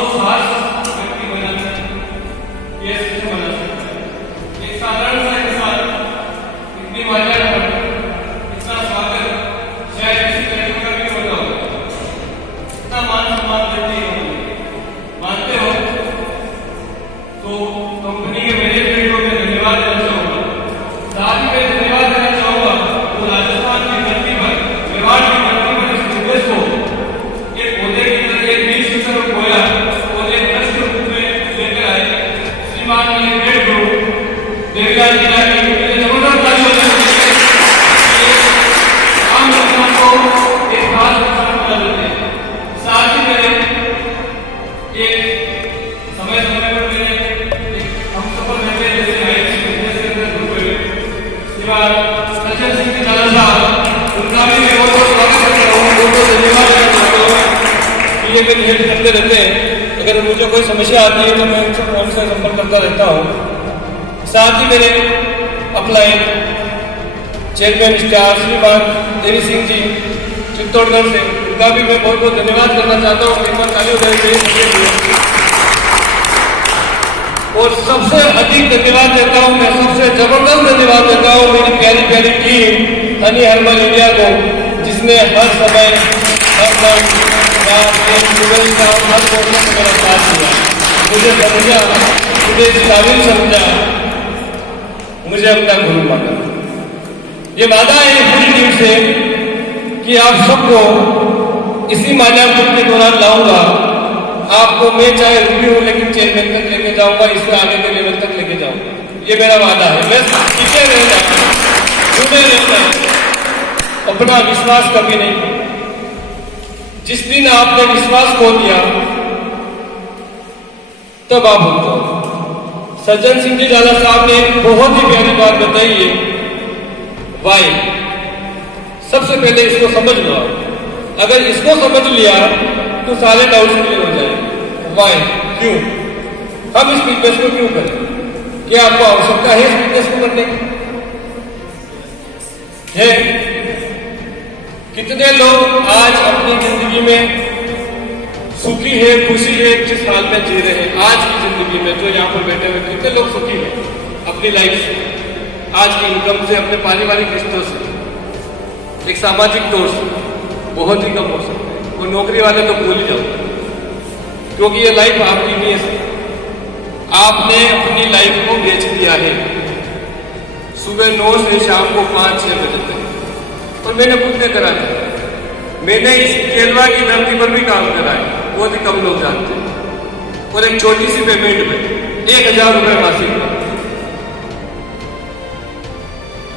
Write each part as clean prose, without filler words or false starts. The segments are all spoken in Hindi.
को खास व्यक्ति बना सकते, ये सिस्टम बना सकते। एक साधारण सा इंसान इतनी मात्रा में इतना स्वागत शायद किसी तरीके का भी होता होगा, इतना मान सम्मान देते हो, मानते हो तो कंपनी के मैनेजमेंट को मैं धन्यवाद देना चाहूँगा। साथ ही मैं धन्यवाद देना चाहूँगा तो राजस्थान की धरती पर, मेवाड़ की धरती पर इस निवेश को एक पौधे की तरह एक बीज की तरह बोया और एक नष्ट रूप में लेकर आए श्रीमान ने रेड ग्रुप देवलाल जिला की जबरदस्त आम जनता को एक खास बना देते हैं। साथ ही मेरे समय समय पर मेरे हम सफल रहते हैं जैसे सज्जन सिंह जी झाला साहब, उनका भी मैं बहुत बहुत स्वागत करता हूँ, बहुत बहुत धन्यवाद देना चाहता हूँ। ये मेरी हेल्प करते रहते हैं, अगर मुझे कोई समस्या आती है तो मैं उनसे फोन से संपर्क करता रहता हूँ। साथ ही मेरे अपलाइन चेयरमैन स्टार श्रीमान देवी सिंह जी चित्तौड़गढ़ से, उनका भी मैं बहुत बहुत धन्यवाद करना चाहता हूँ। एक बार ताली बजाइए। और सबसे अधिक धन्यवाद देता हूँ मैं, सबसे जबरदस्त धन्यवाद देता हूँ मेरी प्यारी प्यारी टीम हनी हर्बल इंडिया को, जिसने हर समय हर पल हर प्रोग्राम में मेरा साथ दिया, मुझे समझा, मुझे इस काबिल समझा, मुझे अपना गुरु माना। ये वादा है पूरी टीम से कि आप सबको इसी माल्यार्पण के दौरान लाऊंगा। आपको मैं चाहे रूबी हूं लेकिन चेयरमैन तक लेके जाऊंगा, इससे आगे के लेवल तक लेके जाऊंगा, ये मेरा वादा है। मैं पीछे रहना, जुड़े रहना, अपना विश्वास कभी नहीं। जिस दिन आपने विश्वास खो दिया तब आप भूल जाओ। सज्जन सिंह जी झाला साहब ने एक बहुत ही प्यारी बात बताई है, वाई। सबसे पहले इसको समझ लो, अगर इसको समझ लिया तो सारे डाउट्स क्लियर हो जाएंगे। वाई, क्यों हम इस बिजनेस को क्यों करें, क्या आपको आवश्यकता है इस बिजनेस को करने की? है कितने लोग आज अपनी जिंदगी में सुखी है, खुशी है, जिस हाल में जी रहे हैं आज की जिंदगी में, जो यहाँ पर बैठे हुए कितने लोग सुखी हैं अपनी लाइफ से, आज की इनकम से, अपने पारिवारिक रिश्तों से, एक सामाजिक तौर से बहुत ही कम हो सकते हैं। वो नौकरी वाले तो भूल ही जाओ, क्योंकि ये लाइफ आपकी नहीं है। आपने अपनी लाइफ को बेच दिया है सुबह 9 से शाम को 5-6 बजे तक। और मैंने खुद ने करा है, मैंने इस केलवा की धरती पर भी काम करा है, बहुत ही कम लोग जानते हैं। और एक छोटी सी पेमेंट में 1000 रुपये मासिक,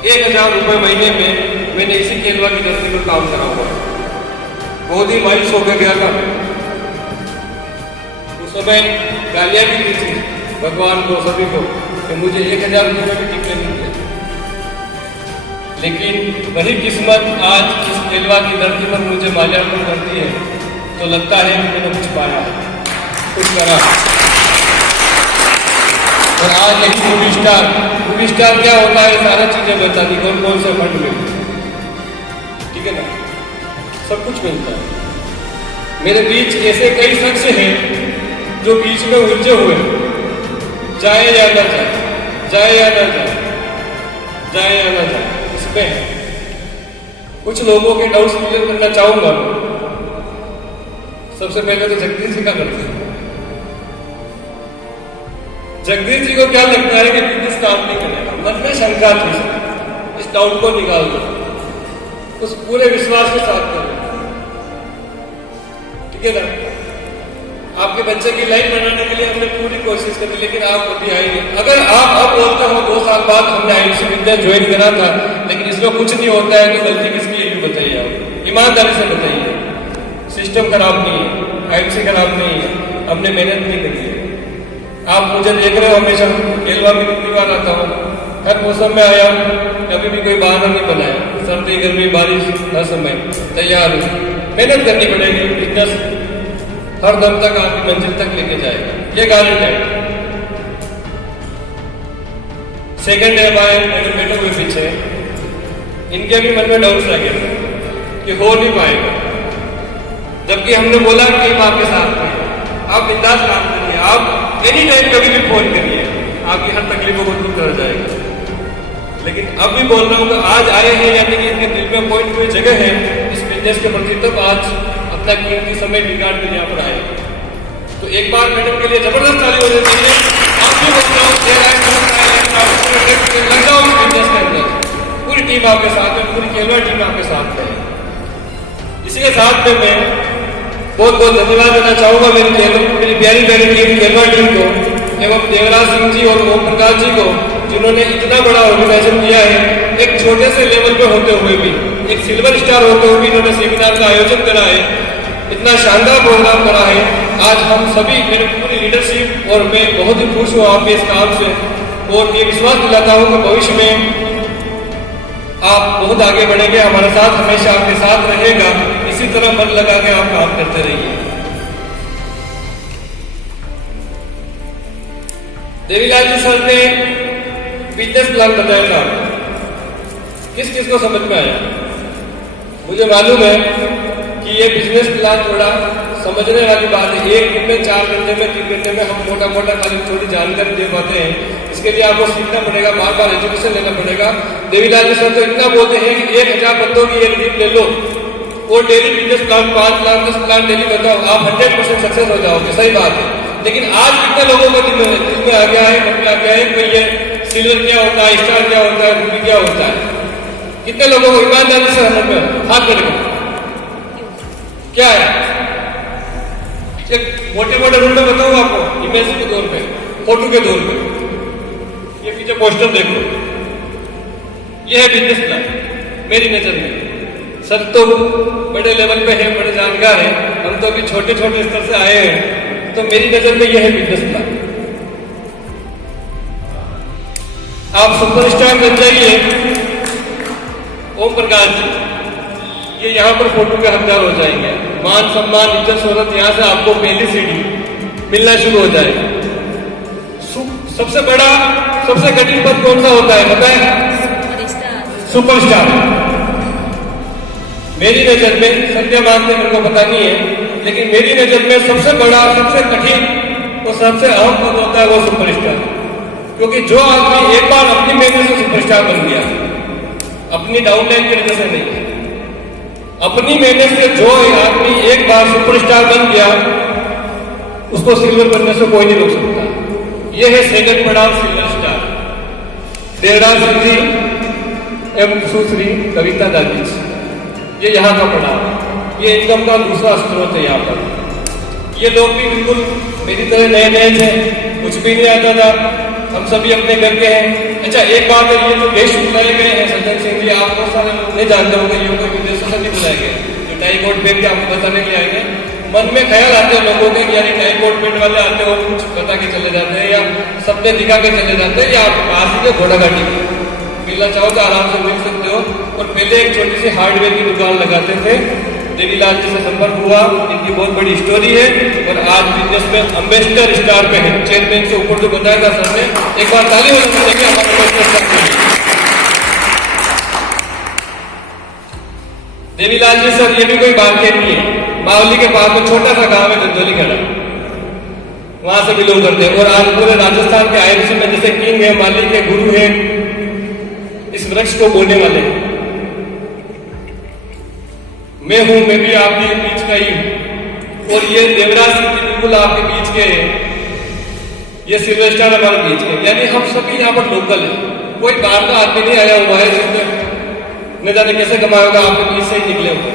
1000 रुपये महीने में मैंने इसी केलवा की धरती पर काम करा हुआ। बहुत ही मायूस होकर गया था मैं, उस समय गालियां भी दी थी भगवान को, सभी को, कि मुझे 1000 रुपये भी टिकने नहीं दिया। लेकिन वही किस्मत आज इस केलवा की धरती पर मुझे माल्यार्पण करती है, तो लगता है कि मैंने कुछ पाया, कुछ करा। और आज एक मूवी स्टार क्या होता है, सारा चीजें बता दी, कौन कौन से फंड में, ठीक है ना, सब कुछ मिलता है। मेरे बीच ऐसे कई शख्स हैं जो बीच में उलझे हुए, जाए या ना जाए, जाए या ना जाए, जाए या ना जाए, इसमें कुछ लोगों के डाउट्स क्लियर करना चाहूंगा। सबसे पहले तो जगदीश जी का करते हैं। जगदीश जी को क्या लगता है कि बिजनेस काम नहीं करेगा, मन में शंका थी, इस डाउट को निकाल दो, उस पूरे विश्वास के साथ करो, ठीक है ना। आपके बच्चे की लाइफ बनाने के लिए हमने पूरी कोशिश करी, लेकिन आप कभी आए नहीं। अगर आप अब बोलते हो 2 साल बाद हमने आईएमसी विद्या ज्वाइन करा था लेकिन इसमें कुछ नहीं होता है, तो गलती किसकी है बताइए, आप ईमानदारी से बताइए। सिस्टम खराब नहीं है, आईएमसी खराब नहीं है, हमने मेहनत नहीं करी है। आप मुझे देख रहे हो, हमेशा केलवा में कितनी बार आता हूँ, हर मौसम में आया, कभी भी कोई बहाना नहीं बनाया, सर्दी गर्मी बारिश हर समय तैयार हूँ। मेहनत करनी पड़ेगी, बिजनेस हर दम तक आपकी मंजिल तक लेके जाएगा, ये गारंटी है। सेकंड है हमारे मेरे बेटों के पीछे, इनके भी मन में डाउट्स लगे कि हो नहीं पाएगा, जबकि हमने बोला कि आप आपके साथ हैं, आप बिंदास काम करिए, आप एनी टाइम कभी भी फोन करिए, आपकी हर तकलीफों को दूर कर जाएगा। लेकिन अब भी बोल रहा हूँ कि आज आए हैं यानी कि इनके दिल में कोई कोई जगह है इस बिजनेस के प्रति, तब आज अपना कीमती समय निकाल कर यहाँ पर आए। तो एक बार मैडम के लिए जबरदस्त ताली होनी चाहिए। आप भी बोल रहा हूँ लग जाओ इस बिजनेस के अंदर, पूरी टीम आपके साथ है, पूरी केलवा टीम आपके साथ है। इसी के साथ में मैं बहुत बहुत धन्यवाद देना चाहूंगा मेरी प्यारी प्यारी टीम केलवा टीम को एवं देवराज सिंह जी और ओम प्रकाश जी को, जिन्होंने इतना बड़ा ऑर्गेनाइजेशन किया है। एक छोटे से लेवल पे होते हुए भी, एक सिल्वर स्टार होते हुए भी इन्होंने सेमिनार का आयोजन करा है, इतना शानदार प्रोग्राम करा है। आज हम सभी, मेरी पूरी लीडरशिप और मैं बहुत ही खुश हूँ आपके इस काम से, और ये विश्वास दिलाता हूँ कि भविष्य में आप बहुत आगे बढ़ेंगे, हमारा साथ हमेशा आपके साथ रहेगा। इसी तरह मन लगा के आप काम करते रहिए। देवीलाल जी सर ने बिजनेस प्लान बताया था, किस किस को समझ में आया? मुझे मालूम है कि ये बिजनेस प्लान थोड़ा समझने वाली बात है। एक दिन में 4 घंटे में 3 घंटे में हम मोटा मोटा खाली थोड़ी जानकारी दे पाते हैं। इसके लिए आपको सीखना पड़ेगा, बार बार एजुकेशन लेना पड़ेगा। देवीलाल जी सर तो इतना बोलते हैं कि 1000 बंदों की एक दिन ले लो और daily business plan 5 plan 10 plan daily बताओ, आप 100% सक्सेस हो जाओगे। सही बात है। लेकिन आज कितने लोगों को दिल में आ गया है, मन में आ गया है कि ये सिल्वर क्या होता है, स्टार क्या होता है, रूबी क्या होता है? कितने लोगों को ईमानदारी से समझ में हाथ करेगा क्या है? मोटे मोटे रूल में बताऊं आपको, इमेज के तौर पे, फोटो के तौर पे। ये पीछे पोस्टर देखो, ये है बिजनेस प्लान मेरी नजर में। सर तो बड़े लेवल पे है, बड़े जानकार हैं, हम तो अभी छोटे छोटे स्तर से आए हैं, तो मेरी नजर में यह है बिजनेस प्लान। आप सुपरस्टार बन जाइए ओम प्रकाश जी, ये यहाँ पर फोटो के हकदार हो जाएंगे। मान सम्मान इज्जत शोहरत यहाँ से आपको पहली सीढ़ी मिलना शुरू हो जाएगी। सबसे बड़ा सबसे कठिन पद कौन सा होता है पता है? सुपरस्टार। मेरी नजर में, सत्य मानते मेरे को पता नहीं है, लेकिन मेरी नजर में सबसे बड़ा, सबसे कठिन और सबसे अहम पद होता है वो सुपरस्टार। क्योंकि जो आदमी एक बार अपनी मेहनत से सुपरस्टार बन गया, अपनी डाउनलाइन की वजह से नहीं, अपनी मेहनत से जो आदमी एक बार सुपरस्टार बन गया, उसको सिल्वर बनने से कोई नहीं रोक सकता। यह है सेकंड पड़ाव सिल्वर स्टार। देवराज सिंह जी एवं सुश्री कविता दादी, ये यहाँ का पड़ाव, ये इनकम का दूसरा स्रोत है। यहाँ पर ये लोग भी बिल्कुल मेरी तरह नए नए थे, कुछ भी नहीं आता था, हम सभी अपने घर के हैं। अच्छा एक बात है, ये जो गेस्ट बुलाए गए हैं सज्जन सिंह जी, आप बहुत सारे लोग नहीं जानते होंगे, ये कोई विदेशों से नहीं बुलाए गए, जो टाई कोट पहन के आपको बताने के लिए आएंगे। मन में ख्याल आते हैं लोगों के, यानी टाई कोट पहन वाले आते हो, कुछ बता के चले जाते हैं या सपने दिखा के चले जाते हैं, या आप पास ही घोड़ा गाड़ी मिलना चाहो तो आराम से मिल सकते हो। और पहले एक छोटी सी हार्डवेयर की दुकान लगाते थे, देवीलाल जी से संपर्क हुआ, इनकी बहुत बड़ी स्टोरी है और आज बिजनेस में एम्बेसडर स्टार पे है। चेयरमैन से ऊपर जो बताया था सर ने, एक बार ताली हो जाएगी हमारे देवीलाल जी सर। ये भी कोई बात नहीं है, मावली के पास में छोटा सा गांव है गंजोली खड़ा, वहां से बिलोंग करते हैं। और आज पूरे राजस्थान के आयुष में जैसे किंग है, मालिक है, गुरु है, इस वृक्ष को बोने वाले मैं हूं, मैं भी आपके बीच का ही हूं। और ये देवराज सिंह जी बिल्कुल आपके बीच के हैं, ये सिल्वर स्टार हमारे बीच के, यानी हम सभी यहाँ पर लोकल है। कोई बाहर का आदमी नहीं आया हुआ है जिसने न जाने कैसे कमाया होगा, आपके बीच से ही निकले हुए।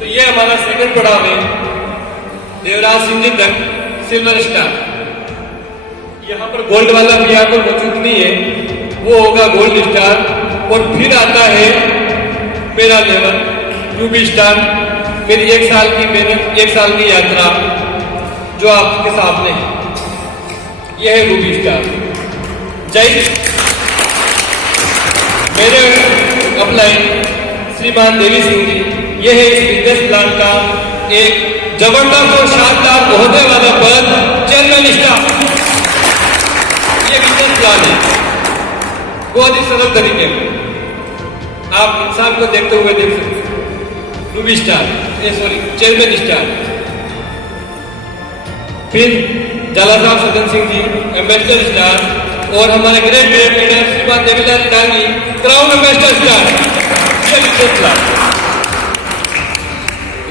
तो ये हमारा सेकंड पड़ाव है, देवराज सिंह जी तक सिल्वर स्टार। यहाँ पर गोल्ड वाला भी यहाँ पर मौजूद नहीं है, वो होगा गोल्ड स्टार। और फिर आता है मेरा लेवल रूबी स्टार, मेरी 1 साल की मेहनत, 1 साल की यात्रा जो आपके सामने है, यह है रूबी स्टार। जय मेरे अपलाइन श्रीमान देवी सिंह जी, यह है इस बिजनेस प्लान का एक जबरदस्त और शानदार होने वाला पद, चेयरमैन स्टाफ। ये बिजनेस प्लान है बहुत ही सरल तरीके में, आप इंसान को देखते हुए देख सकते हैं। Ruby star, sorry chairman star, फिर जाला साहब सदन सिंह जी एम्बेसडर स्टार, और हमारे ग्रेट ग्रेट लीडर श्रीमान Devilal Dangi crown ambassador star. ये बिजनेस क्लास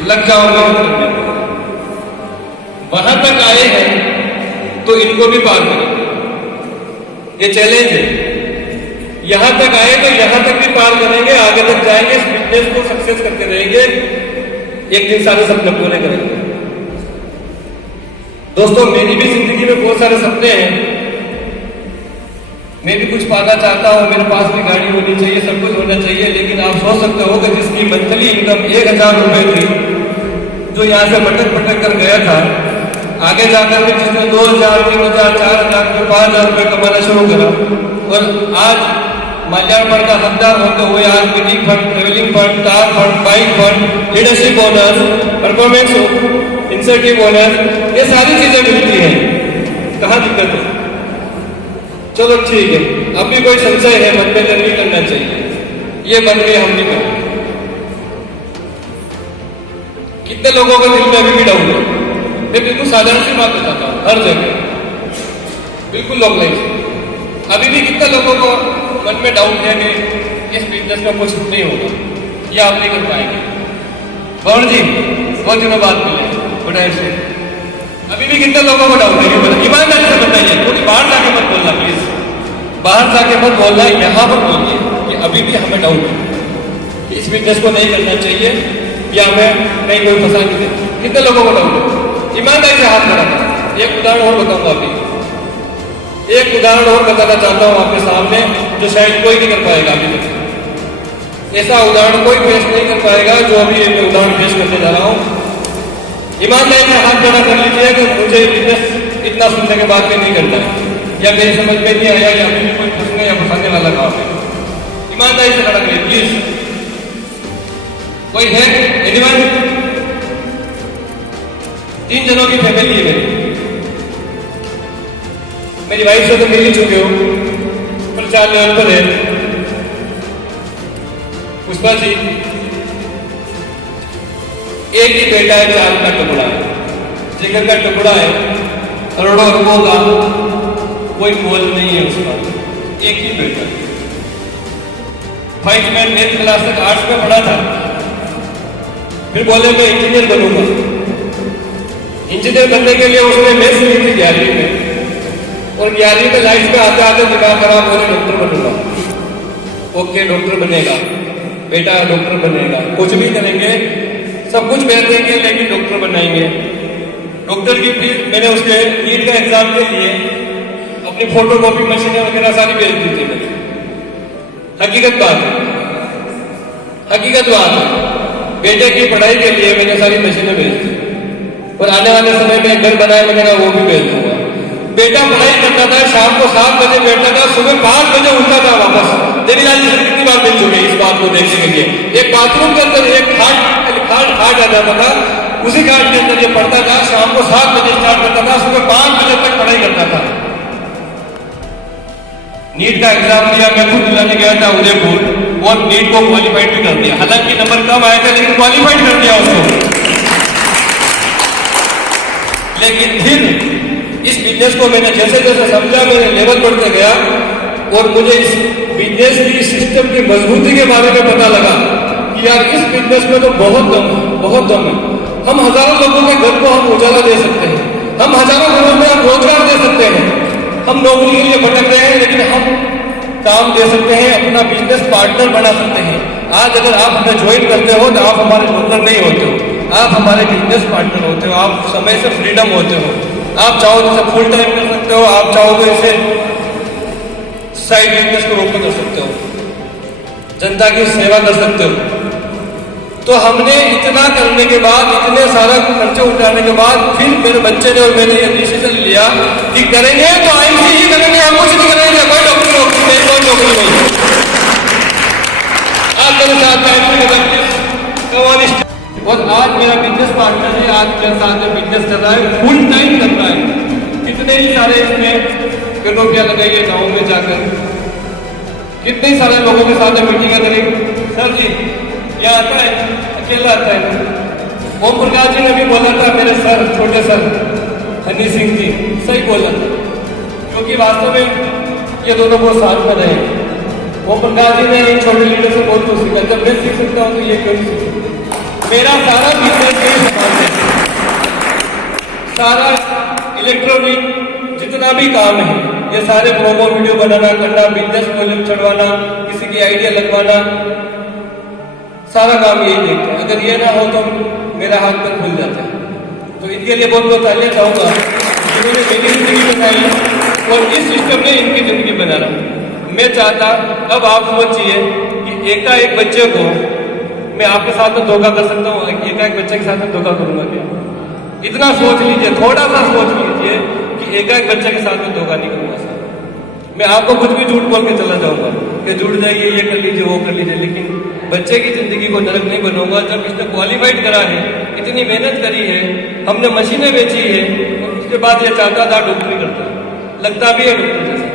लग जाओगे वहां तक आए हैं तो इनको भी पार करेंगे, ये चैलेंज है। यहां तक आए तो यहां तक भी पार करेंगे, आगे तक जाएंगे, इस बिजनेस को सक्सेस करते रहेंगे, एक दिन सारे सपने पूरे करेंगे। दोस्तों मेरी भी जिंदगी में बहुत सारे सपने हैं, मैं भी कुछ पाना चाहता हूं, मेरे पास भी गाड़ी होनी चाहिए, सब कुछ होना चाहिए, लेकिन आप सोच सकते हो कि जिसकी मंथली इनकम 1000 रुपए थी, जो यहाँ से पटक पटक कर गया था, आगे जाकर के जिसने 2000, 3000, 4000, 5000 रुपए कमाना शुरू करा, और आज माल्यार्पण का हकदार होते हुए आज meeting fund, travelling fund, car fund, bike fund, leadership bonus, performance incentive bonus, ये सारी चीजें मिलती हैं। कहाँ दिक्कत है? चलो ठीक है, अब भी कोई संशय है मन में, नहीं करना चाहिए, ये बन गए हम नहीं करें। कितने लोगों के दिल में अभी भी डाउट है? मैं बिल्कुल साधारण सी बात बताता हूँ, हर जगह बिल्कुल लोग नहीं, अभी भी कितने लोगों को मन में डाउट है कि इस बिजनेस में कुछ नहीं होगा, ये आप नहीं कर पाएंगे। पवन जी बहुत दिनों बाद मिले बुढ़ाई से, अभी भी कितने लोगों को डाउट है? ईमानदारी से बताइए, क्योंकि बाहर जाके मत बोलना प्लीज, बाहर जाके मत बोलना, यहाँ पर बोलिए कि अभी भी हमें डाउट है कि इस बिजनेस को नहीं करना चाहिए या हमें कहीं कोई फंसा नहीं दे। कितने लोगों को डाउट है? ईमानदारी से हाथ बढ़ाना। एक उदाहरण और बताऊंगा, अभी एक उदाहरण और बताना चाहता हूं आपके सामने, जो शायद कोई नहीं कर पाएगा अभी तक। ऐसा उदाहरण कोई पेश नहीं कर पाएगा जो अभी मैं उदाहरण पेश करने जा रहा हूं। ईमानदारी से हाथ खड़ा कर लीजिए कि मुझे बिजनेस इतना सुनने के बाद में नहीं करना है, या मेरी समझ में नहीं आया, या फिर कोई फंसने या फंसाने वाला काम है। ईमानदारी से खड़ा करिए प्लीज। कोई है? एनीवन? 3 जनों की फैमिली है मेरी वाइफ से तो मिल ही चुके हो, पर 4 लेवल पर है। पुष्पा जी, एक ही बेटा है, 4 का टुकड़ा है, जिगर का टुकड़ा है, करोड़ों रुपयों का कोई मोल नहीं है उसका, एक ही बेटा। फाइव में 10th क्लास तक आर्ट्स में पढ़ा था, फिर बोले मैं इंजीनियर बनूंगा। इंजीनियर बनने के लिए उसने मैथ्स ली थी 11वीं में, और 11वीं में लाइफ में आते आते दिमाग खराब हो, डॉक्टर बनूंगा। ओके डॉक्टर बनेगा बेटा, डॉक्टर बनेगा, कुछ भी करेंगे, सब कुछ बेच देंगे, लेकिन डॉक्टर बनाएंगे। डॉक्टर की फिर मैंने उसके नीट का एग्जाम के लिए अपनी फोटोकॉपी मशीनें वगैरह सारी बेच दी थी मैंने। हकीकत बात है, हकीकत बात है, बेटे की पढ़ाई के लिए मैंने सारी मशीनें बेच दी, और आने वाले समय में घर बनाए मैंने कहा वो भी बेच दूंगा। बेटा पढ़ाई करता था, शाम को 7 बजे बैठता था, सुबह 5 बजे उठता था वापस। देवीलाल जी से कितनी बार मिल चुके इस बात को देखने के लिए। एक बाथरूम के अंदर एक खाट आ जाता था, उसी खाट के अंदर ये पढ़ता था, शाम को 7 बजे स्टार्ट करता था, सुबह 5 बजे तक पढ़ाई करता था। नीट का एग्जाम दिया, मैं खुद दिलाने गया था उदयपुर, और नीट को क्वालिफाइड भी कर दिया। हालांकि नंबर कम आया था, लेकिन क्वालिफाइड कर दिया उसको। लेकिन फिर इस बिजनेस को मैंने जैसे जैसे समझा, मेरे लेवल बढ़ते गया, और मुझे इस बिजनेस की सिस्टम की मजबूती के बारे में पता लगा कि यार इस बिजनेस में तो बहुत दम है, बहुत दम है। हम हजारों लोगों के घर को हम उजाला दे सकते हैं, हम हजारों घरों में हम रोजगार दे सकते हैं। हम नौकरी के लिए भटक रहे हैं, लेकिन हम काम दे सकते हैं, अपना बिजनेस पार्टनर बना सकते हैं। आज अगर आप हमें ज्वाइन करते हो तो आप हमारे नौकर नहीं होते हो, आप हमारे बिजनेस पार्टनर होते हो। आप समय से फ्रीडम होते हो, आप चाहो तो इसे फुल टाइम कर सकते हो, आप चाहो तो इसे साइड बिजनेस को रोक कर सकते हो, जनता की सेवा कर सकते हो। तो हमने इतना करने के बाद, इतने सारा खर्चे उठाने के बाद, फिर मेरे बच्चे ने और मैंने ये डिसीजन लिया कि करेंगे तो आईएमसी ही करेंगे, हम कुछ नहीं करेंगे, कोई नौकरी नहीं, कोई नौकरी नहीं। आप मेरे साथ और आज मेरा बिजनेस पार्टनर है, आज मेरे साथ में बिजनेस कर रहा है, फुल टाइम कर रहा है। कितने ही सारे इसमें रुपया लगाइए गाँव में जाकर, कितने ही सारे लोगों के साथ में मीटिंग करेंगे। सर जी यहाँ आता है, अकेला आता है। ओम प्रकाश जी ने भी बोला था, मेरे सर, छोटे सर, हनी सिंह जी, सही बोला था, क्योंकि वास्तव में ये दोनों बहुत साथ में रहे। ओम प्रकाश जी ने इन छोटे लीडर से बहुत कुछ सीखा। जब मैं सीख सकता हूँ तो ये क्यों नहीं सीख सकता? मेरा सारा बिजनेस यही संभालते हैं, सारा इलेक्ट्रॉनिक जितना भी काम है, ये सारे प्रोमो वीडियो बनाना, करना, बिजनेस वॉल्यूम चढ़वाना, किसी की आइडिया लगवाना, सारा काम यही देखते हैं। अगर ये ना हो तो मेरा हाथ पर खुल जाता है। तो इनके लिए बहुत बहुत तालियां चाहूंगा, जिन्होंने मेरी जिंदगी बनाई और इस सिस्टम ने इनकी जिंदगी बनाना। मैं चाहता, अब आप सोचिए कि एकाएक बच्चे को मैं आपके साथ में धोखा कर सकता हूँ, एकाएक बच्चे के साथ में धोखा करूंगा क्या? इतना सोच लीजिए, थोड़ा सा सोच लीजिए कि एकाएक बच्चे के साथ में धोखा नहीं करूंगा सर। मैं आपको कुछ भी झूठ बोल के चला जाऊंगा कि जुड़ जाइए, ये कर लीजिए, वो कर लीजिए, लेकिन बच्चे की जिंदगी को नरक नहीं बनाऊंगा। जब इसने क्वालिफाइड करा है, इतनी मेहनत करी है, हमने मशीनें बेची है, और उसके बाद ये चाहता था डॉक्टरी करता, लगता भी है डॉक्टर जैसा,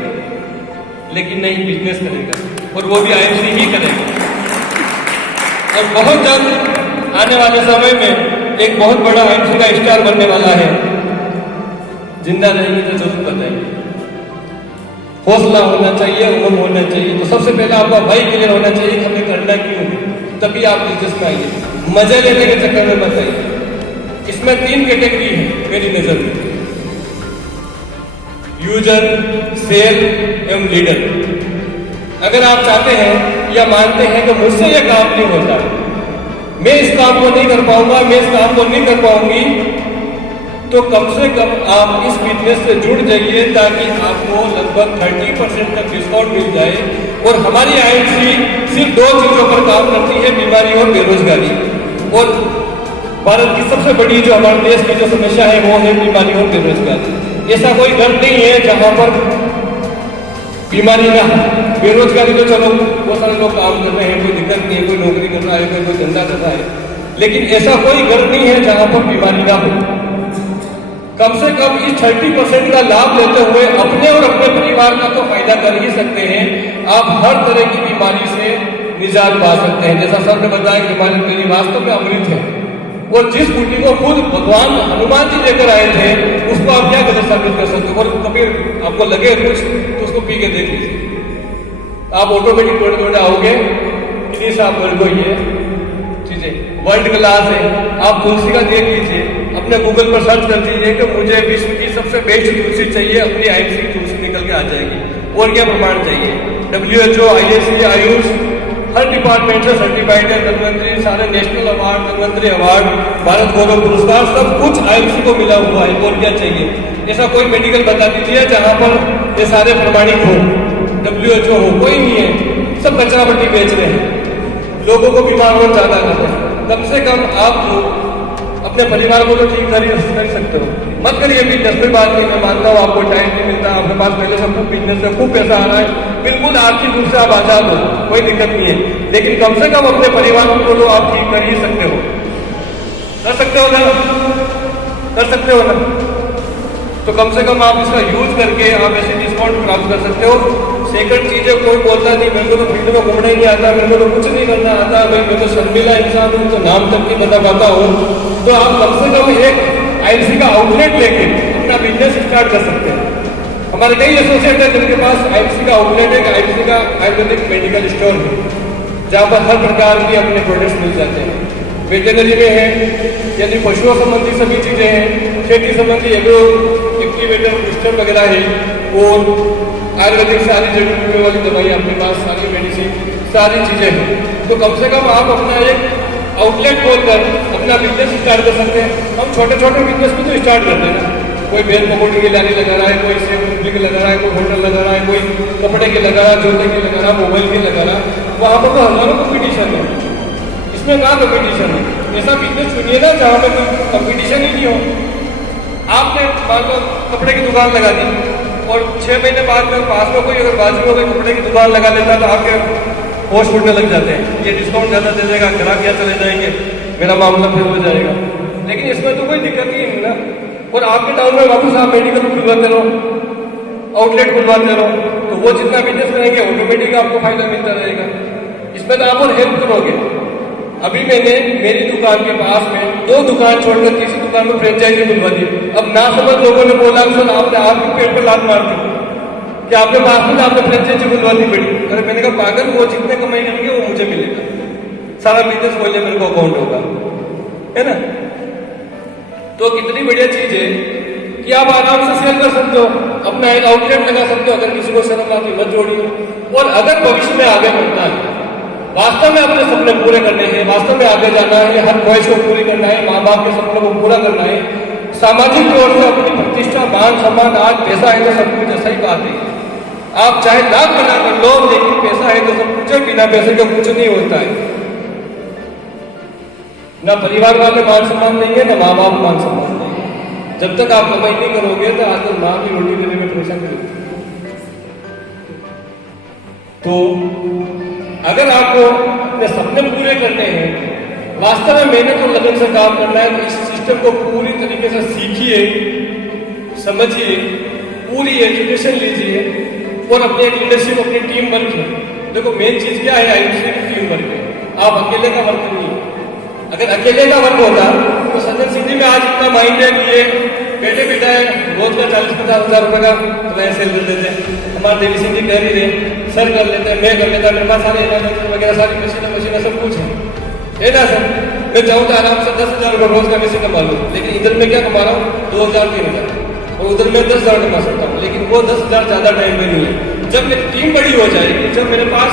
लेकिन नहीं, बिजनेस करेगा और वो भी आईएमसी ही करेगा। और बहुत जल्द आने वाले समय में एक बहुत बड़ा आईएमसी का स्टार बनने वाला है। जिंदा रहेंगे तो जरूर बताएंगे। हौसला होना चाहिए, उम्र होना चाहिए। तो सबसे पहले आपका भाई क्लियर होना चाहिए कि हमें करना क्यों है, तभी आप बिजनेस में आइए। मजे लेने के चक्कर में मत आइए। इसमें 3 कैटेगरी है मेरी नजर में, यूजर, सेल एवं लीडर। अगर आप चाहते हैं या मानते हैं कि मुझसे यह काम नहीं होता, मैं इस काम को नहीं कर पाऊंगा, मैं इस काम को नहीं कर पाऊंगी, तो कम से कम आप इस बिजनेस से जुड़ जाइए, ताकि आपको लगभग 30% तक डिस्काउंट मिल जाए। और हमारी आईएमसी सिर्फ 2 चीजों पर काम करती है, बीमारी और बेरोजगारी। और भारत की सबसे बड़ी जो हमारे देश की जो समस्या है वो है बीमारी और बेरोजगारी। ऐसा कोई घर नहीं है जहां पर बीमारी ना हो। बेरोजगारी तो चलो बहुत सारे लोग काम कर रहे हैं, कोई दिक्कत नहीं है, कोई नौकरी कर रहा है, कोई धंधा कर रहा है, लेकिन ऐसा कोई घर नहीं है जहां पर बीमारी ना हो। कम से कम इस 30% का लाभ लेते हुए अपने और अपने परिवार का तो फायदा कर ही सकते हैं। आप हर तरह की बीमारी से निजात पा सकते हैं। जैसा सर ने बताया कि बीमारी वास्तव में अमृत है, और जिस बूटी को खुद भगवान हनुमान जी लेकर आए थे, उसको आप क्या गलत साबित कर सकते हो? और कभी आपको लगे कुछ तो उसको पी के देख लीजिए, आप ऑटोमेटिक थोड़े आओगे कि साहब मेरे को ये चीजें वर्ल्ड क्लास है। आप तुलसी का देख लीजिए, अपने गूगल पर सर्च कर दीजिए कि मुझे विश्व की सबसे बेस्ट तुलसी चाहिए, अपनी आईएमसी की तुलसी निकल के आ जाएगी। और क्या प्रमाण चाहिए? WHO, IAC, आयुष, हर डिपार्टमेंट से सर्टिफाइड है। धनवंतरी, सारे national award, Dhanvantari award, Bharat Gaurav Puraskar, सब कुछ आईएमसी को मिला हुआ है। और क्या चाहिए? ऐसा कोई मेडिकल बता दीजिए जहां पर ये सारे प्रमाणित हो, WHO हो, कोई नहीं है। सब कचरा पट्टी बेच रहे हैं, लोगों को बीमार और ज्यादा कर रहे हैं। कम से कम आप अपने परिवार को तो ठीक कर सकते हो। मत करिए बिजनेस में बात नहीं, मैं मानता हूँ आपको टाइम नहीं मिलता, आपके पास पहले से खूब बिजनेस में खूब पैसा आ रहा है, बिल्कुल आर्थिक रूप से आप आजाद हो, कोई दिक्कत नहीं है। लेकिन कम से कम अपने परिवार को तो आप ठीक कर ही सकते हो। कर सकते हो ना? कर सकते हो ना? तो कम से कम आप इसका यूज करके आप ऐसे डिस्काउंट प्राप्त कर सकते हो। सेकंड चीज है, कोई बोलता नहीं मेरे को तो फील्ड में घूमना ही नहीं आता, मेरे को तो कुछ नहीं करना आता, मैं तो शर्मिला इंसान हूँ, तो नाम तक नहीं बता पाता हूँ, तो आप कम से कम एक आईएमसी का आउटलेट लेके अपना बिजनेस स्टार्ट कर सकते हैं। हमारे कई एसोसिएट है जिनके पास आईएमसी का आउटलेट है, आईएमसी का आयुर्वेदिक मेडिकल स्टोर है, जहाँ पर हर प्रकार के अपने प्रोडक्ट्स मिल जाते हैं। वेटनरी में है, यानी पशुओं संबंधी सभी चीजें हैं, खेती संबंधी एग्रो एक्टिवेटर बूस्टर वगैरह है, और आयुर्वेदिक सारी जड़ी बूटी वाली दवाई अपने पास, सारी मेडिसिन, सारी चीजें हैं। तो कम से कम आप अपना एक आउटलेट खोलकर अपना बिजनेस स्टार्ट कर सकते हैं। हम छोटे छोटे बिजनेस भी तो स्टार्ट करते हैं ना, कोई बेल कमोडी के लाने लगा रहा है, कोई सेब के लगा रहा है, कोई होटल लगा रहा है, कोई कपड़े के लगा रहा है, जूते के लगा रहा है, मोबाइल के लगा रहा है। वहाँ पर तो हजारों कॉम्पिटिशन है, इसमें कहाँ कॉम्पिटिशन है? ऐसा बिजनेस चुनिए ना जहाँ पर कोई कॉम्पिटिशन ही नहीं हो। आपने मान लो कपड़े की दुकान लगा दी, और 6 महीने बाद में पास में कोई अगर बाजू में कोई कपड़े की दुकान लगा लेता है, तो आपके होश उड़ने लग जाते हैं, ये डिस्काउंट ज़्यादा दे देगा, ग्राहक क्या चले जाएंगे, मेरा मामला फिर हो जाएगा। लेकिन इसमें तो कोई दिक्कत ही नहीं ना। और आपके टाउन में वापस आप मेडिकल खुलवाते रहो, आउटलेट खुलवाते रहो, तो वो जितना बिजनेस करेंगे ऑटोमेटिक आपको फायदा मिलता रहेगा। इसमें तो आप और हेल्प करोगे, अभी मैंने मेरी दुकान के पास में 2 दुकान छोड़कर तीसरी दुकान में फ्रेंचाइजी बुलवा दी। अब ना समझ लोगों ने बोला सर आपने आपके पेट पर लात मार दी कि आपके पास में आपने फ्रेंचाइजी बुलवा दी पड़ी। अरे मैंने कहा पागल, वो जितने कमाई करेंगे वो मुझे मिलेगा, सारा बिजनेस खोलने मेरे को अकाउंट होगा, है ना। तो कितनी बढ़िया चीज है कि आप आराम से सेल कर सकते हो, अपना एक आउटलेट लगा सकते हो। अगर किसी को शर्म आती मत जोड़िए। और अगर भविष्य में आगे बढ़ना है, वास्तव में अपने सपने पूरे करने हैं, वास्तव में आगे जाना है, हर ख्वाहिश को पूरी करना है, माँ बाप के सपनों को पूरा करना है, सामाजिक तौर से अपनी प्रतिष्ठा, मान सम्मान, आज पैसा है तो सब कुछ, ऐसा ही बात है। आप चाहे लाख बना कर लो, लेकिन पैसा है तो सब कुछ है, बिना पैसे का कुछ नहीं होता है। ना परिवार वाले मान सम्मान नहीं है, ना माँ बाप मान सम्मान नहीं है। जब तक आप कमाई नहीं करोगे तो आज तक माँ की रोटी देने में परेशान करोगे। तो अगर आपको अपने सपने पूरे करने हैं, वास्तव में मेहनत और लगन से काम करना है, तो इस सिस्टम को पूरी तरीके से सीखिए, समझिए, पूरी एजुकेशन लीजिए और अपनी एक लीडरशिप, अपनी टीम वर्क है। देखो मेन चीज क्या है आईयूसी की टीम वर्क है। आप अकेले का वर्क नहीं है। अगर अकेले का वर्क होता तो सज्जन सिंह जी में आज इतना माइंड है कि ये बैठे बिठाए रोज का 40-50 हज़ार रुपए का तो सेल कर देते हैं। हमारे देवी सिंह जी कह रही रहे सर कर लेते हैं, मैं कर लेता, मेरे पास सारे इन्वेस्टमेंट वगैरह सारी मशीनें सब कुछ है ना सर। मैं चाहूँ तो आराम से 10,000 रुपये रोज का मशीन कमा लूँ, लेकिन इधर मैं क्या कमा रहा हूँ 2,000-3,000, और उधर मैं 10,000 कमा सकता हूँ, लेकिन वो 10,000 ज्यादा टाइम में नहीं है। जब मेरी टीम बड़ी हो जाएगी, जब मेरे पास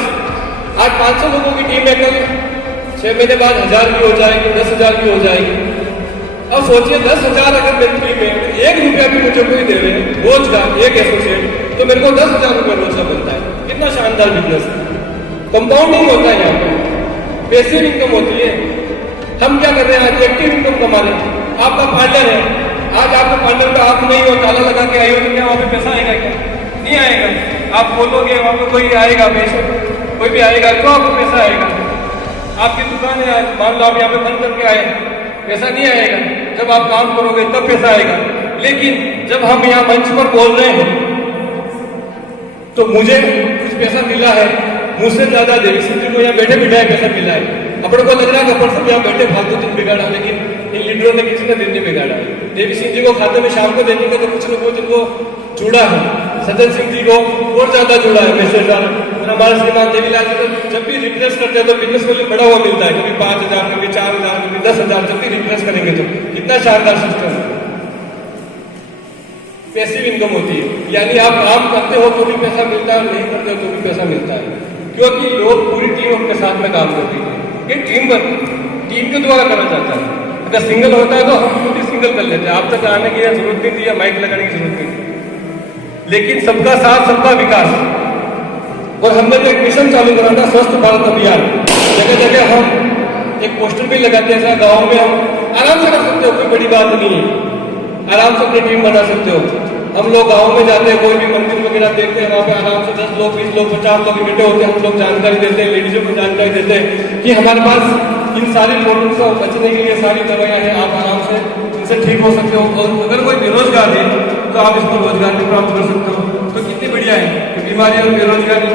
आज 500 लोगों की टीम है, कल 6 महीने बाद 1,000 की हो जाएगी, 10,000 की हो जाएगी। अब सोचिए 10,000 अगर मेरी टीम में 1 रुपया भी मुझे कोई दे रहे रोज का, एक एसोसिएट, तो मेरे को 10,000 रुपये रोज का मिलता है। कितना शानदार बिजनेस है। कंपाउंडिंग होता है यहाँ पे, पैसिव इनकम होती है। हम क्या कर रहे हैं आज एक्टिव इनकम कमा रहे हैं। आपका पार्टनर है, आज आपका पार्टनर का आप नहीं हो, ताला लगा के आए हो, तो क्या वहाँ पे पैसा आएगा? क्या नहीं आएगा। आप बोलोगे वहाँ पे कोई आएगा, बेशक कोई भी आएगा तो आपको पैसा आएगा। आपकी दुकान है, मान लो आप यहाँ पे बंद करके आए, पैसा नहीं आएगा। जब आप काम करोगे तब पैसा आएगा। लेकिन जब हम यहाँ मंच पर बोल रहे हैं तो मुझे कुछ पैसा मिला है, मुझसे ज्यादा देवी सिंह जी को यहाँ बैठे बिठाए पैसा मिला है। अपने को लग रहा है कि परसों यहाँ बैठे फालतू दिन बिगाड़ा, लेकिन इन लीडरों ने किसी ने दिन नहीं बिगाड़ा। देवी सिंह जी को खाते में शाम को देखेंगे तो कुछ लोगों जिनको जुड़ा है, सज्जन सिंह जी को और ज्यादा जुड़ा है मैसेज। और हमारे श्रीमान देवीलाल जी तो जब भी रिफ्रेश करते हैं तो बिजनेस वैल्यू बड़ा हुआ मिलता है, कभी 5,000, कभी 4,000, कभी 10,000, जब भी रिफ्रेश करेंगे तो कितना शानदार सिस्टम है। पैसिव इनकम होती है, यानी आप काम करते हो तो भी पैसा मिलता है, नहीं करते हो तो भी पैसा मिलता है, क्योंकि लोग पूरी टीम अपने साथ में काम करती है। ये टीम वर्क टीम के द्वारा करा जाता है। अगर सिंगल होता है तो हम खुद ही सिंगल कर लेते हैं, आप तक आने की जरूरत नहीं थी या माइक लगाने की जरूरत नहीं थी। लेकिन सबका साथ सबका विकास, और हमने जो एक मिशन चालू करा था स्वच्छ भारत अभियान, जगह जगह हम एक पोस्टर भी लगाते हैं। गाँव में हम आराम से कर सकते हो, कोई बड़ी बात नहीं है, आराम से अपनी टीम बना सकते हो। हम लोग गाँव में जाते हैं, कोई भी मंदिर वगैरह देखते हैं, वहाँ पे आराम से 10 लोग, 20 लोग, 50 लोग इकट्ठे होते हैं। हम लोग जानकारी देते हैं, लेडीजों को जानकारी देते हैं कि हमारे पास इन सारी प्रॉब्लम से बचने के लिए सारी दवाइयाँ हैं, आप आराम से इनसे ठीक हो सकते हो। और अगर कोई बेरोजगार है तो आप इसको रोजगार भी प्राप्त कर सकते हो। तो कितनी बढ़िया है कि बीमारी और बेरोजगारी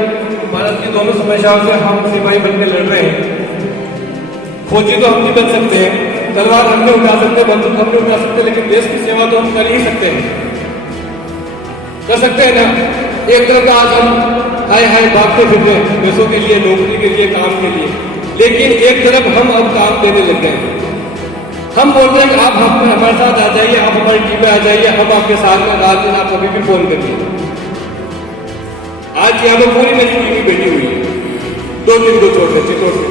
भारत की दोनों समस्याओं से हम सिपाही बनकर लड़ रहे हैं। फौजी तो हम नहीं बन सकते हैं, तलवार हम नहीं उठा सकते, बंदूक हम नहीं उठा सकते, लेकिन देश की सेवा तो हम कर ही सकते हैं, कर सकते हैं ना। एक तरफ आज हम हाय भागते फिरते हैं पैसों के लिए, नौकरी के लिए, काम के लिए, लेकिन एक तरफ हम अब काम देने लग गए हैं। हम बोल रहे हैं कि आप हमारे साथ आ जाइए, आप हमारी टीम में आ जाइए, हम आपके साथ में, रात दिन आप कभी भी फोन करिए। आज यहाँ पर पूरी मेरी टीम बैठी हुई है, 2 दिन को छोड़ देते चित्तौड़ से।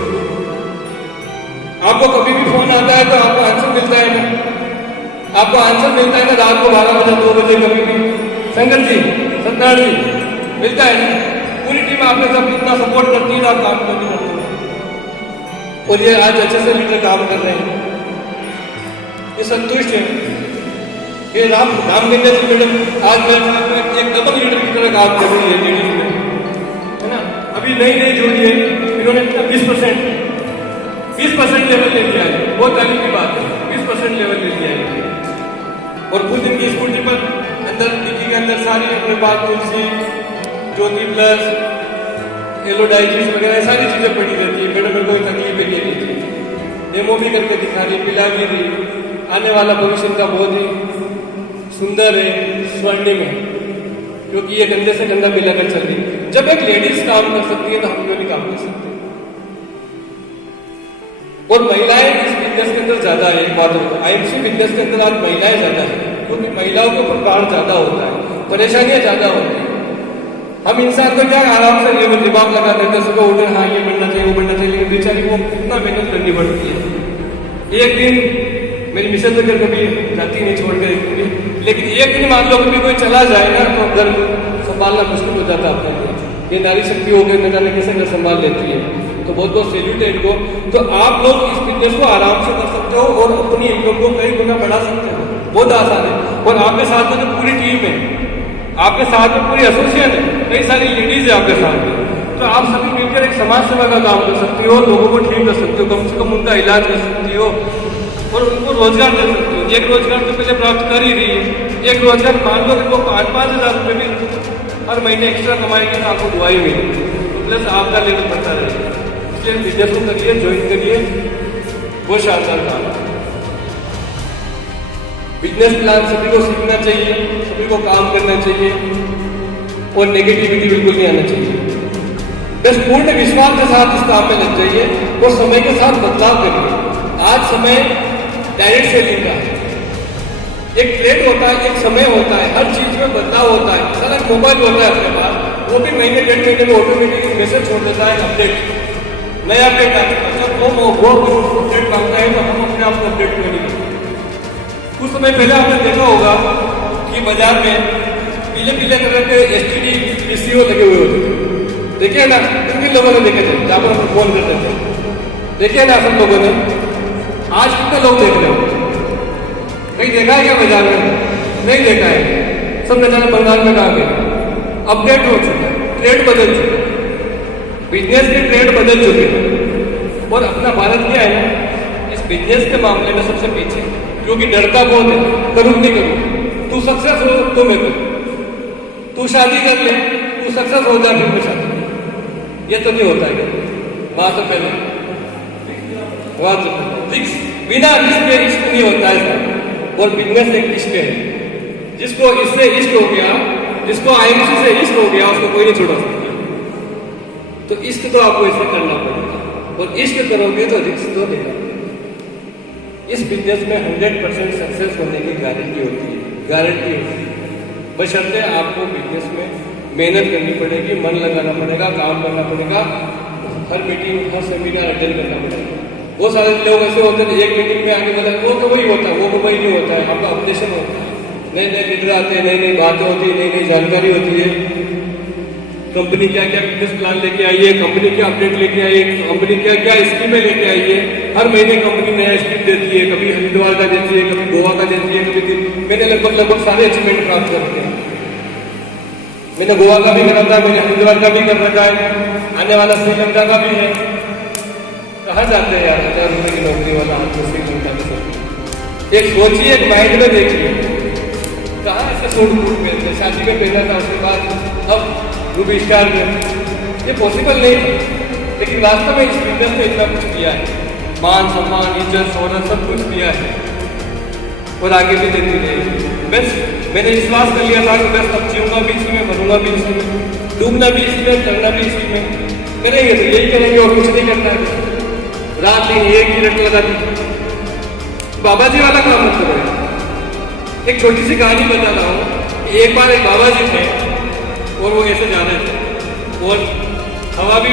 आपको कभी भी फोन आता है तो आपको आंसर मिलता है ना, आपको आंसर मिलता है ना रात को 12 बजे, 2 बजे, कभी भी संगत जी, सत्यनारायण जी मिलता है ना। पूरी टीम आपने सब इतना सपोर्ट करती है, आप काम करते हैं और ये आज अच्छे से लीडर काम कर रहे हैं, ये संतुष्ट है। ये राम गंगा जी मैडम आज मेरे साथ में एक डबल लीडर की तरह काम कर रही है लेडीज में, है ना। अभी नई जोड़ी है, इन्होंने 20% लेवल ले लिया है, बहुत तारीफ की बात है, 20% लेवल ले लिया है। और कुछ दिन की स्कूटी पर अंदर डिग्गी के अंदर सारी अपने पास तुलसी, ज्योति प्लस, एलोडाइजिस वगैरह सारी चीजें पड़ी रहती है। मैडम मेरे को तकलीफ है, डेमो भी करके दिखा रही, पिला भी रही। आने वाला भविष्य का बहुत ही सुंदर है, स्वर्णिम है, क्योंकि ये कंधे से कंधा मिलाकर चल रही है। जब एक लेडीज काम कर सकती है तो हम क्यों नहीं काम कर सकते? और महिलाएं इस बिजनेस के अंदर ज्यादा है। एक बात होता है, आईएमसी बिजनेस के अंदर आज महिलाएं ज्यादा है, क्योंकि महिलाओं के ऊपर भार ज्यादा होता है, परेशानियां ज्यादा होती है। हम इंसान को क्या आराम से ये दिमाग लगा देते हैं, सुबह उठे हाँ ये बनना चाहिए वो बनना चाहिए, लेकिन बेचारी को कितना मेहनत करनी पड़ती है। एक दिन मेरी मिसेज तो कभी जाती नहीं छोड़ कर, लेकिन एक दिन मान लो कभी कोई चला जाए ना तो घर संभालना मुश्किल हो जाता है अपने लिए। ये नारी शक्ति हो गई, न जाने कैसे घर संभाल लेती है। तो बहुत बहुत सैल्यूट है इनको। तो आप लोग इस बिजनेस को आराम से कर सकते हो और अपनी इनकम को कई गुना बढ़ा सकते हो, बहुत आसान है। और आपके साथ में तो पूरी टीम है, आपके साथ में पूरी एसोसिएशन है, कई सारी लेडीज है आपके साथ में। तो आप सभी मिलकर एक समाज सेवा का काम कर सकती हो, लोगों को ठीक कर सकते हो, कम से कम उनका इलाज कर सकती हो और उनको रोजगार दे सकते हो। एक रोजगार तो पहले प्राप्त कर ही रही है, एक रोजगार मान लो कि वो 5,000 रुपये भी हर महीने एक्स्ट्रा कमाएंगे तो आपको दुआई मिलेगी, तो प्लस आपका लेवल बढ़ता रहेगा। इसलिए बिजनेस को करिए, ज्वाइन करिए, वो शानदार काम है। बिजनेस प्लान सभी को सीखना चाहिए, सभी को काम करना चाहिए और नेगेटिविटी बिल्कुल नहीं आना चाहिए। बस पूर्ण विश्वास के साथ इस काम में लग जाइए और समय के साथ बदलाव करिए। आज समय डायरेक्ट सेलिंग का है, एक ट्रेंड होता है, एक समय होता है, हर चीज में बदलाव होता है। सर एक मोबाइल होता है अपने पास, वो भी महीने डेढ़ महीने में ऑटोमेटिकली मैसेज छोड़ देता है अपडेट, नया अपडेट आ चुका है। जब वो अपडेट मांगता है तो हम अपने आप को अपडेट नहीं करते। कुछ समय पहले आपने देखा होगा कि बाजार में पीले पीले कलर के एसटीडी पीसीओ लगे हुए होते थे, देखिए ना, किन लोगों ने देखे थे जहां पर हम फोन करते थे, देखिए ना सब लोगों ने। आज कितने लोग देख रहे हो? कहीं देखा है क्या बाजार में? नहीं देखा है, सब न जाने बंगाल में कहाँ गए। अपडेट हो चुका है, ट्रेंड बदल चुका है, बिजनेस के ट्रेंड बदल चुके हैं। और अपना भारत क्या है ना, इस बिजनेस के मामले में सबसे पीछे, क्योंकि डरता बहुत है, करूँ नहीं करूँ, तू सक्सेस हो तो मैं करूँ, तू शादी कर ले, तू सक्सेस हो जा फिर मैं शादी। ये तो नहीं होता है, वहां से पहले वहां से फिक्स, बिना रिस्क के इश्क नहीं होता है। और बिजनेस एक इश्क है, जिसको इससे इश्क हो गया, जिसको आईएमसी से इश्क हो गया, उसको कोई नहीं छोड़ा सकता। तो इश्क तो आपको इसे करना पड़ेगा, और इश्क करोगे तो रिस्क तो लेगा। इस बिजनेस में 100% सक्सेस होने की गारंटी होती है, गारंटी होती है। बशर्ते आपको बिजनेस में मेहनत करनी पड़ेगी, मन लगाना पड़ेगा, काम करना पड़ेगा, हर मीटिंग हर सेमिनार अटेंड करना पड़ेगा। बहुत सारे लोग ऐसे होते हैं एक मीटिंग में आगे बोला वो तो वही होता है, वो तो वही नहीं होता है, आपका ऑपरेशन होता है, नए नए लीडर आते हैं, नई नई बातें होती है, नई नई जानकारी होती है। कंपनी क्या क्या बिजनेस प्लान लेके आई है, कंपनी क्या अपडेट लेके आई है, कंपनी क्या क्या स्कीमें लेके आई है। हर महीने कंपनी नया स्कीम देती है, कभी हरिद्वार का देती है, कभी गोवा का देती है, कभी मैंने लगभग सारे अचीवमेंट प्राप्त कर रखे हैं। मैंने गोवा का भी कर रखा है, मैंने हरिद्वार का भी कर रखा है, आने वाला श्रीलंका का भी है। कहाँ जाते हैं यार 1000 रुपये की नौकरी वाला हाथ में श्रीलंका के सब। एक सोचिए, एक माइंड में देखिए, कहाँ ऐसे सूट बूट पहनते, शादी में पहना था, उसके बाद अब रूबी स्टार में, ये पॉसिबल नहीं है। लेकिन वास्तव में इस बिजनेस में इतना कुछ किया है, मान सम्मान इज्जत शोहरत सब कुछ किया है और आगे भी देती रहेगी। बस मैंने विश्वास कर लिया था कि बस अब जीऊंगा भी इसी में, मरूंगा भी इसी में, डूबना भी इसी में, करना भी इसी में, करेंगे तो यही करेंगे और कुछ नहीं करना है। रात दिन एक ही रट लगा दी, बाबा जी वाला काम मत करो। एक छोटी सी कहानी बता रहा हूँ। एक बार एक बाबा जी थे और वो ऐसे जा रहे थे और हवा भी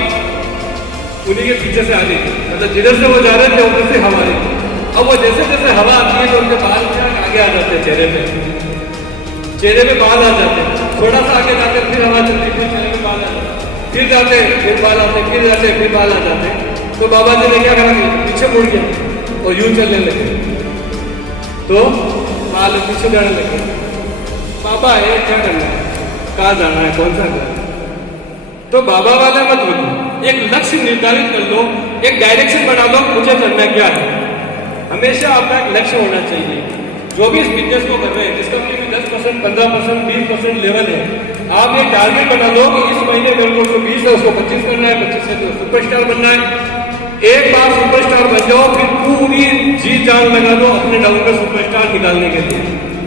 उन्हीं के पीछे से आ रही थी, मतलब जिधर से वो जा रहे थे उधर से हवा आ रही थी। अब वो जैसे जैसे हवा आती है तो उनके बाल आगे आ जाते हैं, चेहरे पे बाल आ जाते हैं, थोड़ा सा आगे जाते फिर हवा चलती, फिर चेहरे में बाल आ जाते, फिर जाते फिर बाल आते, फिर जाते फिर बाल आ जाते। तो बाबा जी ने क्या करा, पीछे मुड़ गया और यूं चलने लगे, तो बाल पीछे जाने लगे। बाबा है क्या करना है, कहाँ जाना है, कौन सा घर? तो बाबा वाले मत बनो, एक लक्ष्य निर्धारित कर लो, एक डायरेक्शन बना लो, मुझे करना क्या है। हमेशा आपका एक लक्ष्य होना चाहिए। जो भी इस बिजनेस को कर रहे हैं, जिसका भी 10%, 15%, 20% लेवल है, आप एक टारगेट बना लो कि इस महीने मेरे को 20 है, उसको 25 करना है, 25 से तो सुपरस्टार बनना है। एक बार सुपरस्टार बन जाओ, फिर पूरी जी जान लगा दो अपने डाउन में सुपरस्टार निकालने के लिए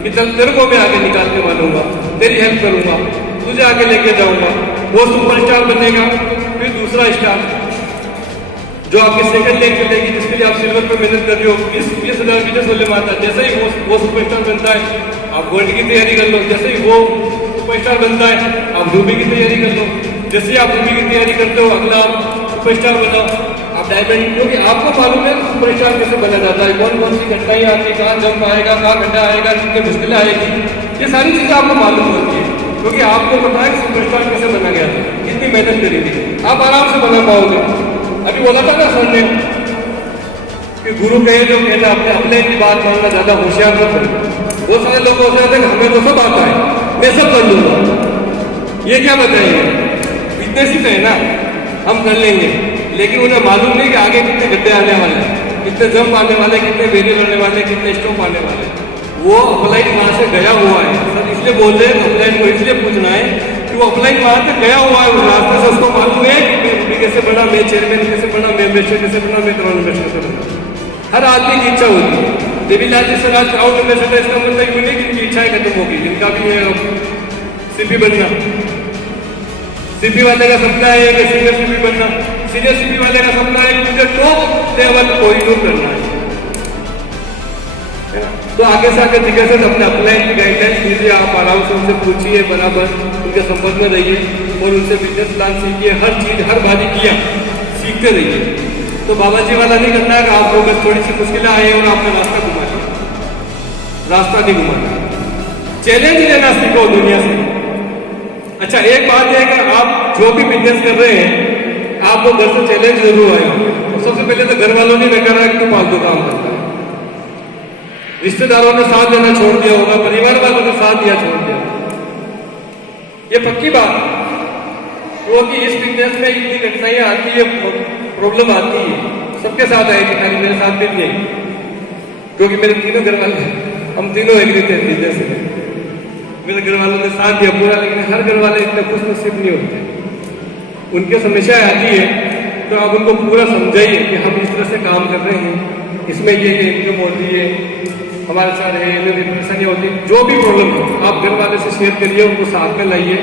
कि चल तेरे को मैं आगे निकाल के मानूंगा, तेरी हेल्प करूंगा, तुझे आगे लेके जाऊंगा। वो सुपरस्टार बनेगा। फिर दूसरा स्टार जो आपकी सेकंड लेग चलेगी, जिसके लिए आप सिल्वर पे मेहनत कर रहे हो, 20,000 की जैसे माता, जैसे ही वो सुपरस्टार बनता है आप गोल्ड की तैयारी कर लो। जैसे ही वो सुपरस्टार बनता है आप रूबी की तैयारी कर लो। जैसे ही आप रूबी की तैयारी करते हो अगला आप सुपरस्टार बनाओ, आप डायमंड, क्योंकि आपको मालूम है सुपरस्टार कैसे बना जाता है, कौन कौन सी घटनाएं आती है, कहाँ जंप आएगा, कहाँ गड्ढा आएगा, कितनी मुश्किलें आएगी, ये सारी चीजें आपको मालूम होती है, क्योंकि आपको पता है कि सुपरस्टार कैसे बना गया था, कितनी मेहनत करी थी, आप आराम से बना पाओगे। अभी बोला था ना सर ने कि गुरु कहे जो कहना अपने अपने की बात मानना, ज्यादा होशियार मत बनो। बहुत सारे लोग होते हैं कि हमें तो सब आता है, मैं सब कर लूंगा। ये क्या बताइए, बिजनेस ही तो है ना, हम कर लेंगे, लेकिन उन्हें मालूम नहीं कि आगे कितने गड्ढे आने वाले हैं, कितने जंप आने वाले, कितने वेरिएबल आने वाले, कितने स्टॉप आने वाले। वो अपलाइन वहां से गया हुआ है, सर इसलिए बोल रहे हैं अपलाइन को इसलिए पूछना है कि वो अपलाइन वहां से गया हुआ है, उस रास्ते से उसको मालूम है कि मैं रूबी कैसे बना, मैं चेयरमैन कैसे बना, मैं इन्वेस्टर कैसे बना, मैं क्राउन इन्वेस्टर कैसे बना। हर आदमी की इच्छा होती है। देवीलाल जी सर आज क्राउन इन्वेस्टर है, इसका मतलब ये नहीं कि इनकी इच्छाएं खत्म होगी, जिनका भी है सीपी बनना, सीपी वाले का सपना है कि सीनियर सीपी बनना, सीनियर सीपी वाले का सपना है कि मुझे टॉप लेवल कोहिनूर करना है। तो आगे से आगे दिखे से अपने अपलाइन की गाइडलाइंस लीजिए, आप आराम से उनसे पूछिए, बराबर उनके संपर्क में रहिए और उनसे बिजनेस प्लान सीखिए, हर चीज हर बारी किया सीखते रहिए। तो बाबा जी वाला नहीं करना है कि आपको बस थोड़ी सी मुश्किलें आए और आपने रास्ता घुमा दिया, रास्ता नहीं घुमाना, चैलेंज लेना सीखो दुनिया से। अच्छा एक बात है कि आप जो भी बिजनेस कर रहे हैं आपको घर से चैलेंज जरूर आएगा। तो सबसे पहले तो घर वालों ने नकारा कि तू फालतू काम करता है, रिश्तेदारों ने साथ देना छोड़ दिया होगा, परिवार वालों ने साथ दिया छोड़ दिया, ये पक्की बात, क्योंकि इस बिजनेस में इतनी कठिनाइयां आती है, प्रॉब्लम आती है, सबके साथ आएगी, खाली मेरे साथ भी नहीं, क्योंकि मेरे तीनों घर वाले हम तीनों एग्री थे बिजनेस में, मेरे घर वालों ने साथ दिया पूरा, लेकिन हर घर वाले इतने खुश नसीब नहीं होते, उनकी समस्या आती है तो आप उनको पूरा समझाइए कि हम इस तरह से काम कर रहे हैं, इसमें ये इनकम होती है, हमारे साथ है, इन्हें परेशानी होती है, जो भी प्रॉब्लम हो आप घर वाले से शेयर करिए, उनको साथ में लाइए।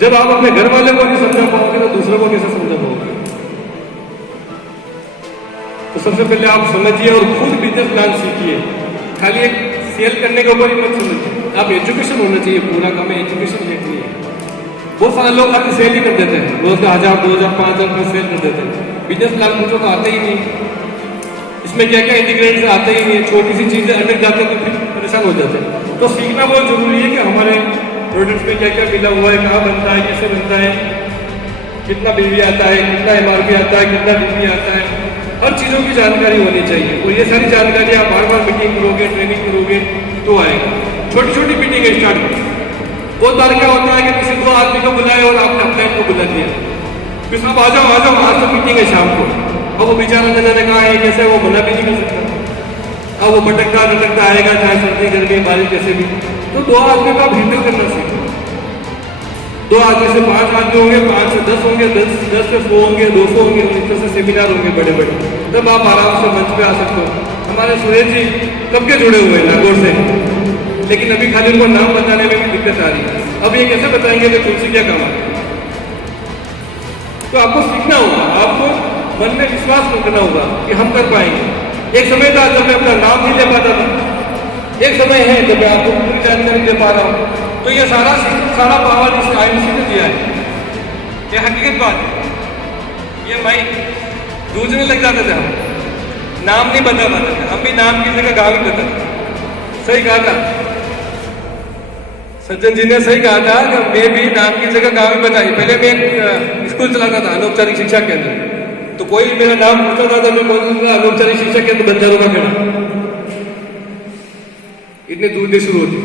जब आप अपने घर वाले को नहीं समझा पाओगे तो दूसरों को कैसे समझा पाओगे? तो सबसे पहले आप समझिए और खुद बिजनेस प्लान सीखिए, खाली एक सेल करने के ऊपर ही मत समझिए, आप एजुकेशन होना चाहिए, पूरा काम है एजुकेशन देखनी है। बहुत सारे लोग खाली सेल ही कर देते हैं, रोज का 1000, 2000, 5000 रुपये सेल कर देते हैं, बिजनेस प्लान मुझे तो आते ही नहीं, इसमें क्या क्या इंटीग्रेंट्स आते ही नहीं, छोटी सी चीजें अटक जाते हैं तो फिर परेशान हो जाते हैं। तो सीखना बहुत जरूरी है कि हमारे प्रोडक्ट्स में क्या क्या मिला हुआ है, कहाँ बनता है, कैसे बनता है, कितना बिजली आता है, कितना MRP आता है, कितना बिजली आता है, हर चीजों की जानकारी होनी चाहिए। और ये सारी जानकारी आप बार बार मीटिंग करोगे, ट्रेनिंग करोगे तो आएगा। छोटी छोटी मीटिंग स्टार्ट करो। बहुत बार क्या होता है कि किसी 2 आदमी को बुलाए और आपने अपने को बुला दिया, फिर साहब आ जाओ आज तो मीटिंग है शाम को, अब वो बेचारा न जाने कहा है कैसे, वो मना भी नहीं कर सकता, अब वो भटकता आएगा, चाहे सर्दी गर्मी बारिश जैसे भी। तो 2 आदमी को आप हैंडल करना सीखो। 2 आदमी से 5 आदमी होंगे, 5 से 10 होंगे, 10 से 100 होंगे, 200 होंगे, और इस तरह से सेमिनार होंगे बड़े बड़े, तब आप आराम से मंच पे आ सकते हो। हमारे सुरेश जी कब के जुड़े हुए हैं नागौर से, लेकिन अभी खाली उनको नाम बताने में भी दिक्कत आ रही है। अब ये कैसे बताएंगे कि तुलसी क्या काम है? तो आपको सीखना होगा, आपको मन में विश्वास रखना होगा कि हम कर पाएंगे। एक समय था जब मैं अपना नाम नहीं ले पाता था, एक समय है जब मैं आपको पूरी जानकारी दे पा रहा हूँ। तो ये सारा पावर इस IMC ने दिया है, ये हकीकत बात है। ये माइक दूसरे लग जाते थे, हम नाम नहीं बता पाते थे, हम भी नाम की जगह गाँव ही बताते थे। सही कहा था सज्जन जी ने, सही कहा था कि मैं भी नाम की जगह गाँव ही बताई। पहले मैं एक स्कूल चलाता था, अनौपचारिक शिक्षा केंद्र, तो कोई मेरा नाम पूछता था तो मैं बोलता था अनौपचारिक शिक्षा केंद्र बंजारों का खड़ा, इतने दूर से शुरू होती।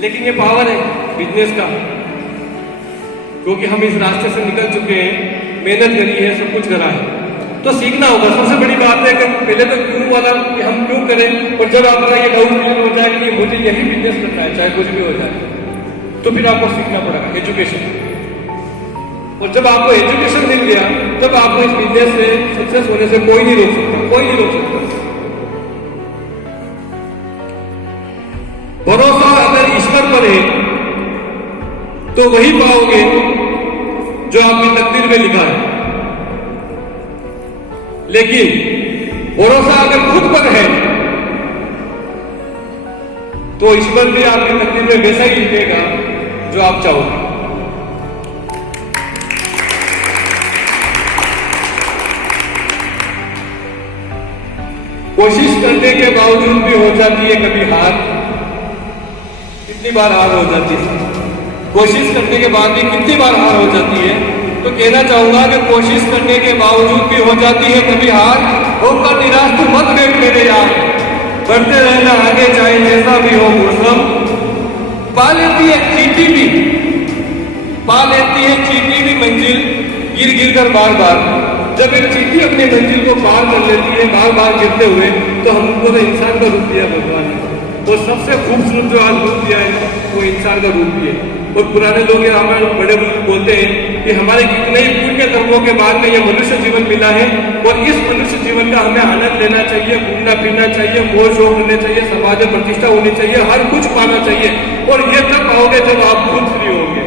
लेकिन ये पावर है बिजनेस का, क्योंकि हम इस रास्ते से निकल चुके हैं, मेहनत करी है, सब कुछ करा है। तो सीखना होगा। सबसे बड़ी बात है कि पहले तो क्यों वाला कि हम क्यों करें, और जब आपका ये डाउट क्लियर हो जाए कि मुझे यही बिजनेस करना है चाहे कुछ भी हो जाए, तो फिर आपको सीखना पड़ेगा एजुकेशन। और जब आपको एजुकेशन मिल गया तब आपको इस बिजनेस से सक्सेस होने से कोई नहीं रोक सकता, कोई नहीं रोक सकता। भरोसा अगर ईश्वर पर है तो वही पाओगे जो आपकी तकदीर में लिखा है, लेकिन भरोसा अगर खुद पर है तो ईश्वर भी आपकी तकदीर में वैसा ही लिखेगा जो आप चाहोगे। कोशिश करने के बावजूद भी हो जाती है कभी हार। कितनी बार हार हो जाती है, कोशिश करने के बाद भी कितनी बार हार हो जाती है। तो कहना चाहूंगा कि कोशिश करने के बावजूद भी हो जाती है कभी हार, होकर निराश तो मत बैठ मेरे यार, बढ़ते रहना आगे चाहे जैसा भी हो मौसम। पा लेती है चींटी भी, पा लेती है चींटी भी मंजिल, गिर गिर कर बार बार। जब एक चींटी अपनी मंजिल को पार कर लेती है बार बार गिरते हुए, तो हमको तो इंसान का रूप दिया भगवान ने, और सबसे खूबसूरत जो आज रूप दिया है वो इंसान का रूप भी है। और पुराने लोग हमारे बड़े बुजुर्ग बोलते हैं कि हमारे कितने ही पुण्य कर्मों के बाद में ये मनुष्य जीवन मिला है, और इस मनुष्य जीवन का हमें आनंद लेना चाहिए, घूमना फिरना चाहिए, मोह शोक करने चाहिए, समाज में प्रतिष्ठा होनी चाहिए, हर कुछ पाना चाहिए। और ये तब पाओगे जब आप खुद फ्री होंगे,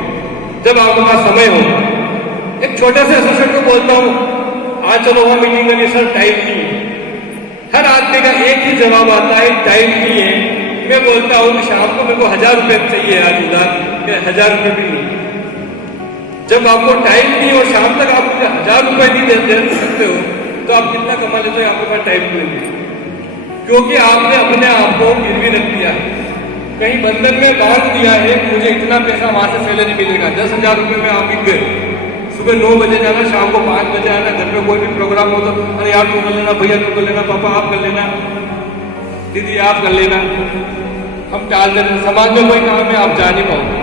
जब आपके पास समय होगा। एक छोटे से एसोसिएट को बोलता हूँ, आज चलो वहां मीटिंग में, सर टाइम नहीं है। हर आदमी का एक ही जवाब आता है, टाइम नहीं है। मैं बोलता हूँ कि शाम को मेरे को 1000 रुपये चाहिए आज उधार, 1000 रुपये भी नहीं। जब आपको टाइम नहीं और शाम तक आप 1000 रुपये नहीं दे सकते हो, तो आप कितना कमा लेते हो, आपके पास टाइम नहीं, क्योंकि आपने अपने आप को गिरवी रख दिया है, कहीं बंधन में बांध दिया है। मुझे इतना पैसा वहां से सैलरी मिलेगा, 10,000 रुपये में आप बिक गए। सुबह 9 बजे जाना, शाम को 5 बजे आना, घर में कोई भी प्रोग्राम हो तो अरे यार तू कर लेना, भैया तू कर लेना, पापा आप कर लेना, दीदी आप कर लेना। हम टाल देते, समाज में कोई काम है आप जा नहीं पाओगे,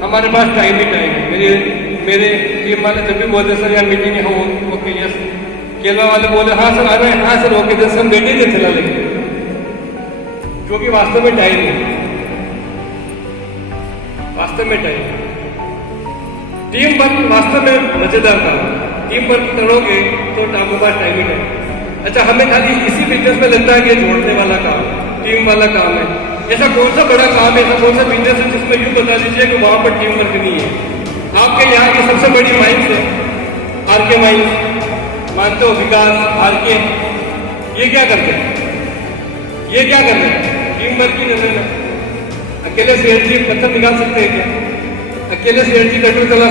हमारे पास टाइम ही टाइम है। मेरे टीम वाले जब भी बोलते सर यार मीटिंग है, ओके यस। केला वाले बोले हाँ सर आ रहे हैं, हाँ सर ओके सर, हम बैठे थे चला लेंगे, क्योंकि वास्तव में टाइम है, वास्तव में टाइम है। टीम वर्क वास्तव में मजेदार काम, टीम वर्क करोगे तो आपके पास टाइम ही नहीं। अच्छा, हमें खाली इसी बिजनेस में लगता है कि जोड़ने वाला काम, टीम वाला काम है। ऐसा कौन सा बड़ा काम है, ऐसा कौन सा बिजनेस है जिसमें यूं बता दीजिए कि वहां पर टीम वर्क नहीं है। आपके यहाँ की सबसे बड़ी माइंस है आरके माइंस, मानते हो, विकास, आरके, ये क्या करते हैं, ये क्या कर रहे हैं, टीम वर्क की नजर में। अकेले सेठ जी पत्थर निकाल सकते हैं क्या? अकेले सेठ जी कटर चला